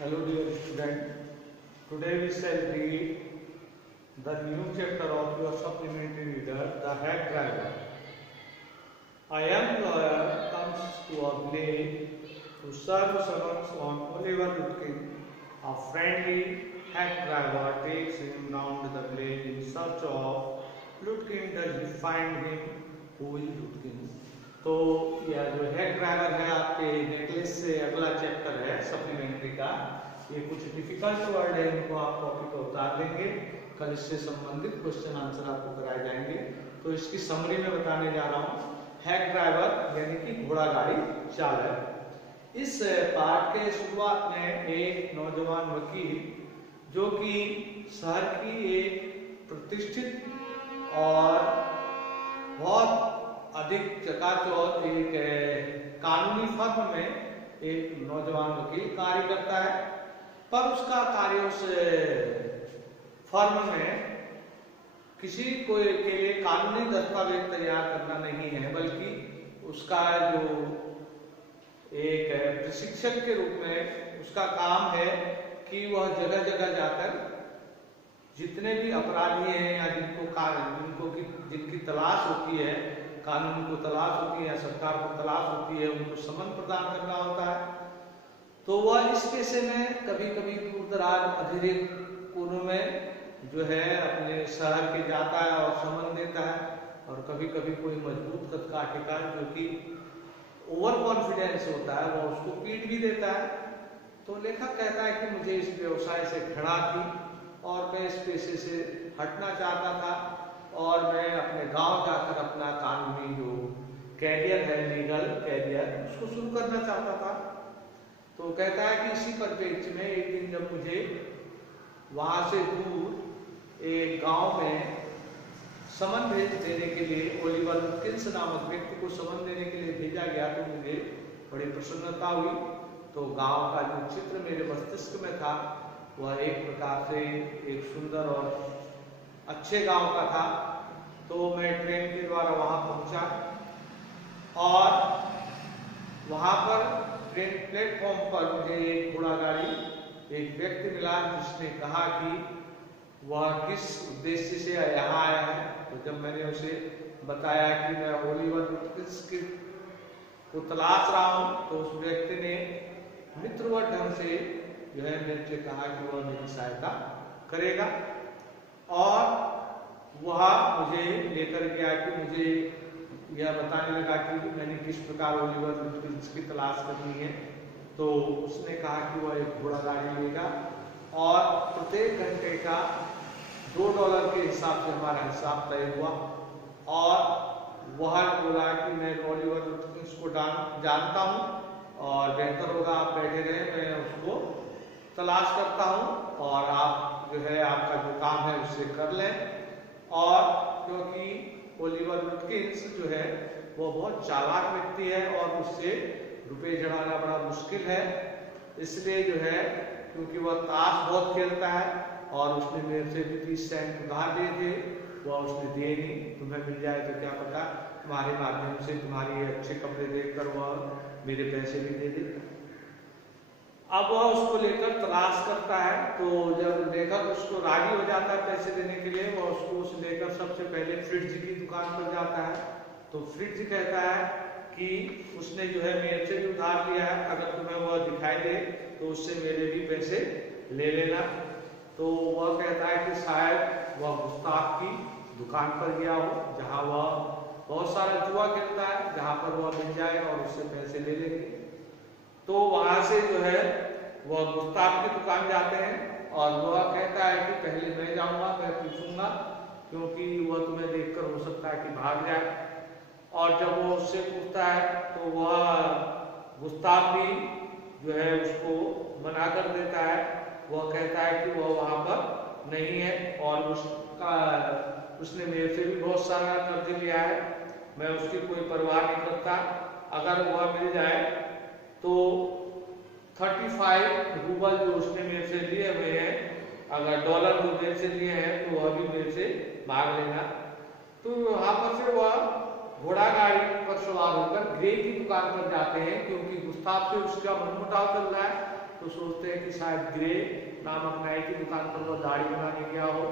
Hello dear student, today we shall read the new chapter of your supplementary reader, The Hack Driver. A young lawyer comes to a village to serve summons on Oliver Lutkin. A friendly hack driver takes him round the village in search of Lutkin. Does he find him? Who is Lutkin? तो यह जो hack driver है आपके necklace से अगला chapter है supplementary का। ये कुछ डिफिकल्ट वर्ड है, इनको आप कॉपी पर उतार लेंगे। कल इससे संबंधित क्वेश्चन आंसर आपको कराए जाएंगे। तो इसकी समरी में बताने जा रहा हूँ। हैक ड्राइवर यानी कि घोड़ा गाड़ी चालक। इस पाठ के शुरुआत में एक नौजवान वकील जो कि शहर की एक प्रतिष्ठित और बहुत अधिक चकाचौंध एक कानूनी फर्म में एक नौजवान वकील कार्य करता है, पर उसका कार्य उस फर्म में किसी को के लिए कानूनी दस्तावेज तैयार करना नहीं है, बल्कि उसका जो एक प्रशिक्षक के रूप में उसका काम है कि वह जगह जगह जाकर जितने भी अपराधी हैं या जिनकी तलाश होती है, कानून को तलाश होती है या सरकार को तलाश होती है, उनको समन प्रदान करना होता है। तो वह इस पेशे में कभी कभी दूर दराज अंधेरे कोनों में जो है अपने शहर के जाता है और समन देता है, और कभी कभी कोई मजबूत कथकाठिका जो कि ओवर कॉन्फिडेंस होता है वह उसको पीट भी देता है। तो लेखक कहता है कि मुझे इस व्यवसाय से घृणा थी और मैं इस पेशे से हटना चाहता था और मैं अपने गांव जाकर अपना कानूनी जो कैरियर है, लीगल कैरियर, उसको शुरू करना चाहता था। तो कहता है कि इसी परिप्रेक्ष्य में एक दिन जब मुझे वहां से दूर एक गांव में समन भेज देने के लिए ओलिवर लुटकिंस नामक व्यक्ति को समन देने के लिए भेजा गया, तो मुझे बड़ी प्रसन्नता हुई। तो गांव का जो चित्र मेरे मस्तिष्क में था वह एक प्रकार से एक सुंदर और अच्छे गांव का था। तो मैं ट्रेन के द्वारा वहां पहुंचा और वहां पर ट्रेन प्लेटफॉर्म पर मुझे एक घोड़ा गाड़ी एक व्यक्ति मिला जिसने कहा कि वह किस उद्देश्य से यहाँ आया है। तो जब मैंने उसे बताया कि मैं ओलिवर लुटकिंस को तलाश रहा हूँ, तो उस व्यक्ति ने मित्रवत ढंग से जो है मेरे से कहा कि वह मेरी सहायता करेगा, और वह मुझे लेकर गया कि मुझे यह बताने लगा कि मैंने किस प्रकार ओलिवर लुटकिंस की तलाश करनी है। तो उसने कहा कि वह एक घोड़ा गाड़ी लेगा और प्रत्येक घंटे का $2 के हिसाब से हमारा हिसाब तय हुआ, और वह बोला कि मैं ओलिवर लुटकिंस को जानता हूँ और बेहतर होगा आप बैठे रहे, मैं उसको तलाश करता हूँ और आप जो है आपका जो काम है उससे कर लें। और क्योंकि ओलिवर लुटकिंस जो है वो बहुत चालाक व्यक्ति है और उससे रुपए जमाना बड़ा मुश्किल है, इसलिए जो है क्योंकि वह ताश बहुत खेलता है और उसने मेरे से भी 30 सेंट उधार दिए थे, वह उसने दिए नहीं। तुम्हें मिल जाए तो क्या पता, तुम्हारे माध्यम से तुम्हारी अच्छे कपड़े देखकर वह मेरे पैसे भी दे दे। अब वह उसको लेकर तलाश करता है। तो जब लेखक उसको राजी हो जाता है पैसे देने के लिए, वह उसको लेकर सबसे पहले फ्रिज की दुकान पर जाता है। तो फ्रिज कहता है कि उसने जो है मेरे से भी उधार लिया है, अगर तुम्हें वह दिखाई दे तो उससे मेरे भी पैसे ले लेना। तो वह कहता है कि शायद वह गुस्ताख की दुकान पर गया हो जहाँ वह बहुत सारा जुआ खेलता है, जहाँ पर वह मिल जाए और उससे पैसे ले लेंगे। तो वहां से जो है वह गुस्ताख की दुकान जाते हैं और वह कहता है कि पहले मैं जाऊंगा, मैं पूछूंगा, क्योंकि वह तुम्हें देखकर हो सकता है कि भाग जाए। और जब वो उससे पूछता है तो वह गुस्ताख भी जो है उसको मना कर देता है। वह कहता है कि वह वहां पर नहीं है और उसने मेरे से भी बहुत सारा कर्ज लिया है, मैं उसकी कोई परवाह नहीं करता। अगर वह मिल जाए तो 35 रूबल जो उसने मेरे से लिए हुए हैं, अगर डॉलर जो मेरे से लिए हैं, तो वह भी मेरे से भाग लेना। तो वहां पर से वह घोड़ा गाड़ी पर सवार होकर ग्रे की दुकान पर जाते हैं, क्योंकि गुस्ताख से उसका मनमुटाव चल रहा है तो सोचते हैं कि शायद ग्रे नामक नाई की दुकान पर वह दाढ़ी बनाने गया हो।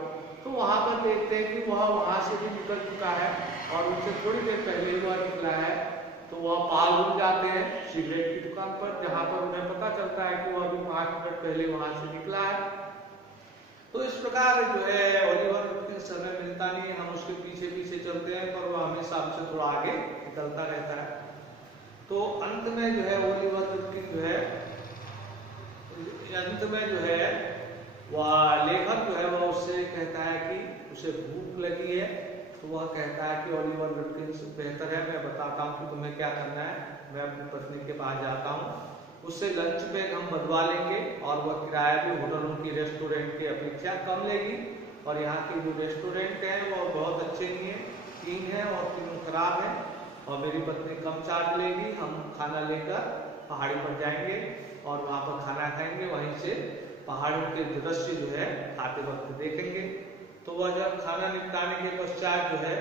तो वहां पर देखते हैं कि वह वहां से भी निकल चुका है और उनसे थोड़ी देर पहले ही वह निकला है। तो वह पाल रुक जाते हैं सिगरेट की दुकान पर, जहां पर उन्हें पता चलता है कि वह अभी 5 मिनट पहले वहां से निकला है। तो इस प्रकार जो है ओलिवर लुटकिंस समय मिलता नहीं, हम उसके पीछे पीछे चलते हैं पर वह हमेशा हमसे थोड़ा आगे निकलता रहता है। तो अंत में जो है ओलिवर लुटकिंस जो है वह लेखक जो है वह उससे कहता है कि उसे भूख लगी है। तो वह कहता है कि ओलिवर लुटकिंस बेहतर है मैं बताता हूँ कि तुम्हें क्या करना है, मैं अपनी पत्नी के पास जाता हूँ, उससे लंच बैग हम बदवा लेंगे और वह किराया भी होटलों की रेस्टोरेंट की अपेक्षा कम लेगी। और यहाँ के जो रेस्टोरेंट हैं वो बहुत अच्छे नहीं है, 3 है और 3 खराब है और मेरी पत्नी कम चार्ज लेगी। हम खाना लेकर पहाड़ी पर जाएंगे और वहाँ पर खाना खाएंगे, वहीं से पहाड़ों के दृश्य जो है खाते वक्त देखेंगे। तो वह जब खाना निपटाने के पश्चात जो है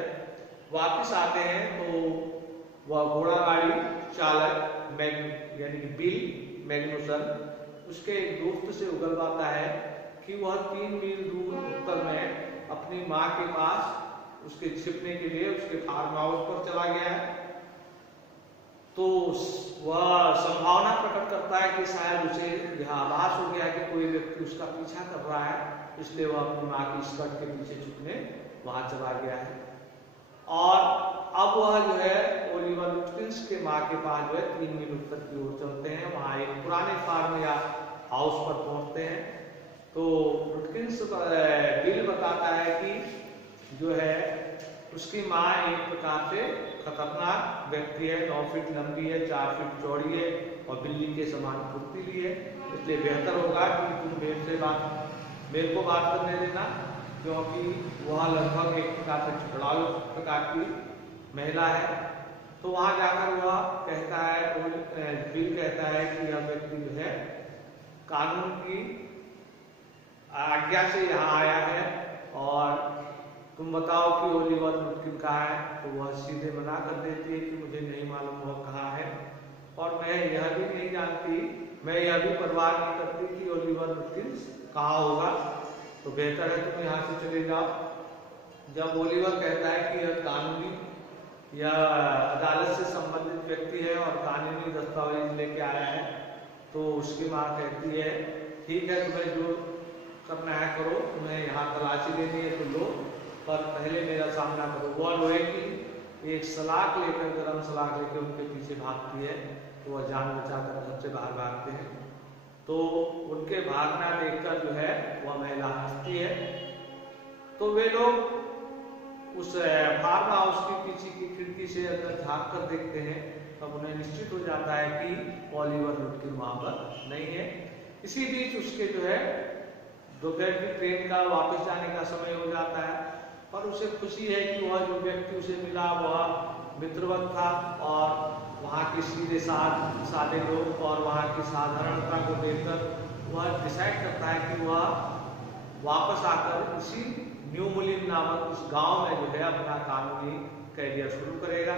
वापस आते हैं तो वह घोड़ा गाड़ी चालक यानी कि बिल मैग्नुसन उसके एक दोस्त से उगलवाता है कि वह 3 मील दूर उत्तर में अपनी माँ के पास उसके छिपने के लिए उसके फार्म हाउस पर चला गया है। तो वह संभावना प्रकट करता है कि शायद उसे यह आभास हो गया कि कोई व्यक्ति उसका पीछा कर रहा है, इसलिए वह अपनी माँ की स्कर्ट के पीछे छुपने वहां चला गया है। और अब वह जो है ओलिवर लुटकिंस के माँ के पास जो है 3 मील उत्तर की ओर चलते हैं, वहां एक पुराने फार्म या हाउस पर पहुंचते हैं। तो लुटकिंस बिल बताता है कि जो है उसकी माँ एक प्रकार से खतरनाक व्यक्ति है, 9 फीट लंबी है, 4 फीट चौड़ी है और बिल्ली के समान फुर्तीली है, इसलिए बेहतर होगा कि तुम मेरे को बात करने देना, क्योंकि वह लगभग एक प्रकार से झगड़ालू प्रकार की महिला है। तो वहां जाकर वह कहता है, बिल कहता है कि यह व्यक्ति जो है कानून की आज्ञा से यहाँ आया है और तुम बताओ कि ओलिवर लुटकिन कहाँ है। तो वह सीधे मना कर देती है कि मुझे नहीं मालूम वह कहाँ है और मैं यह भी नहीं जानती, मैं यह भी परवाह नहीं करती कि ओलिवर लुटकिन कहाँ होगा, तो बेहतर है तुम यहाँ से चले जाओ। जब ओलिवर कहता है कि यह कानूनी या अदालत से संबंधित व्यक्ति है और कानूनी दस्तावेज लेके आया है, तो उसकी माँ कहती है ठीक है तुम्हें जो करना है करो, तुम्हें यहाँ तलाशी लेनी है तो लो, पर पहले मेरा सामना करो। वह लोहे की एक सलाख लेकर, गरम सलाख लेकर उनके पीछे भागती है, तो वह जान बचाकर घर से बाहर भागते हैं। तो उनके भागना देखकर जो है वह महिला हंसती है। तो वे लोग उस फार्म हाउस की पीछे की खिड़की से अंदर झांक कर देखते हैं, तब उन्हें निश्चित हो जाता है कि ओलिवर लुटकिन वहां पर नहीं है। इसी बीच उसके जो है दोपहर की ट्रेन का वापस जाने का समय हो जाता है और उसे खुशी है कि वह जो व्यक्ति उसे मिला वह मित्रवत था और वहाँ के सीधे सादे लोग और वहाँ की साधारणता को देखकर वह डिसाइड करता है कि वह वापस आकर इसी न्यू मुलिन नामक इस गांव में जो है अपना कानूनी कैरियर शुरू करेगा।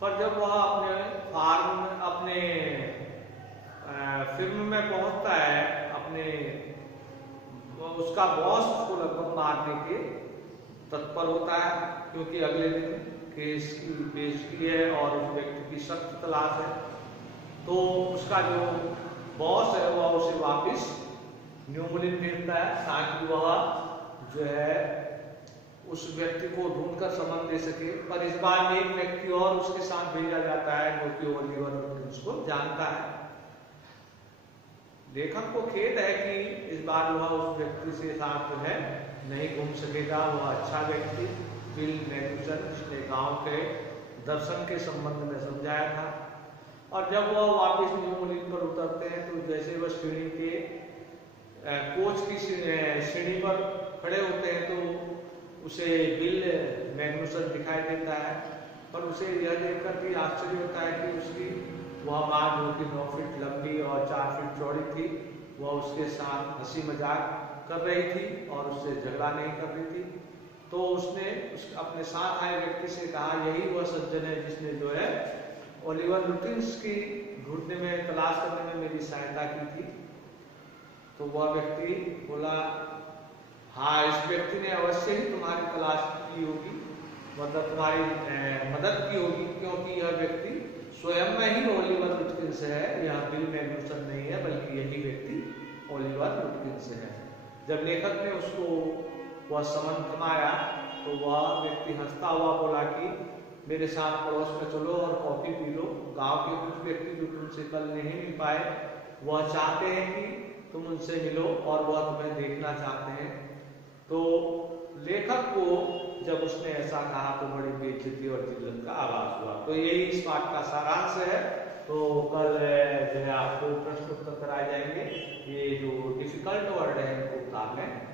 पर जब वह अपने फिल्म में पहुंचता है, उसका बॉस उसको लगभग मारने के तत्पर होता है, क्योंकि अगले दिन केस की पेशगी है और उस व्यक्ति की सख्त तलाश है। तो उसका जो बॉस है वह उसे वापस न्यू मुलिन भेजता है ताकि वह जो है उस व्यक्ति को ढूंढकर समन दे सके। पर इस बार एक व्यक्ति और उसके साथ भेजा जाता है जो कि ओलिवर लुटकिंस को जानता है। लेखक को खेद है कि इस बार वह उस व्यक्ति से साथ जो है नहीं घूम सकेगा। वह अच्छा व्यक्ति बिल मैग्नुसन जिसने गांव के दर्शन के संबंध में समझाया था। और जब वह वापस न्यू मुलिन पर उतरते हैं तो जैसे वह सीढ़ी के कोच की सीढ़ी पर खड़े होते हैं तो उसे बिल मैग्नुसन दिखाई देता है, पर उसे यह देखकर भी आश्चर्य होता है कि उसकी वह माँ जो कि 9 फीट लंबी और 4 फीट चौड़ी थी, वह उसके साथ हंसी मजाक कर रही थी और उससे झगड़ा नहीं कर रही थी। तो उसने अपने साथ आए व्यक्ति से कहा यही वह सज्जन है जिसने जो है ओलिवर लुटकिंस की ढूंढने में तलाश करने में मेरी सहायता की थी। तो वह व्यक्ति बोला हाँ, इस व्यक्ति ने अवश्य ही तुम्हारी तलाश की होगी, मतलब तुम्हारी मदद की होगी, क्योंकि यह व्यक्ति स्वयं में ही ओलिवर लुटकिंस है, यह बिल मैग्नुसन नहीं है, बल्कि यही व्यक्ति ओलिवर लुटकिंस है। जब लेखक ने उसको वह समन थमाया तो वह व्यक्ति हंसता हुआ बोला कि मेरे साथ पड़ोस में चलो और कॉफी पी लो। गांव के कुछ व्यक्ति जो तुमसे कल नहीं मिल पाए वह चाहते हैं कि तुम उनसे मिलो और वह तुम्हें देखना चाहते हैं। तो लेखक को जब उसने ऐसा कहा तो बड़ी बेइज्जती और जिल्लत का आभास हुआ। तो यही इस पाठ का सारांश है। तो कल जो है आपको प्रश्न उत्तर कराए जाएंगे, ये जो डिफिकल्ट वर्ड है इनको उतार लें।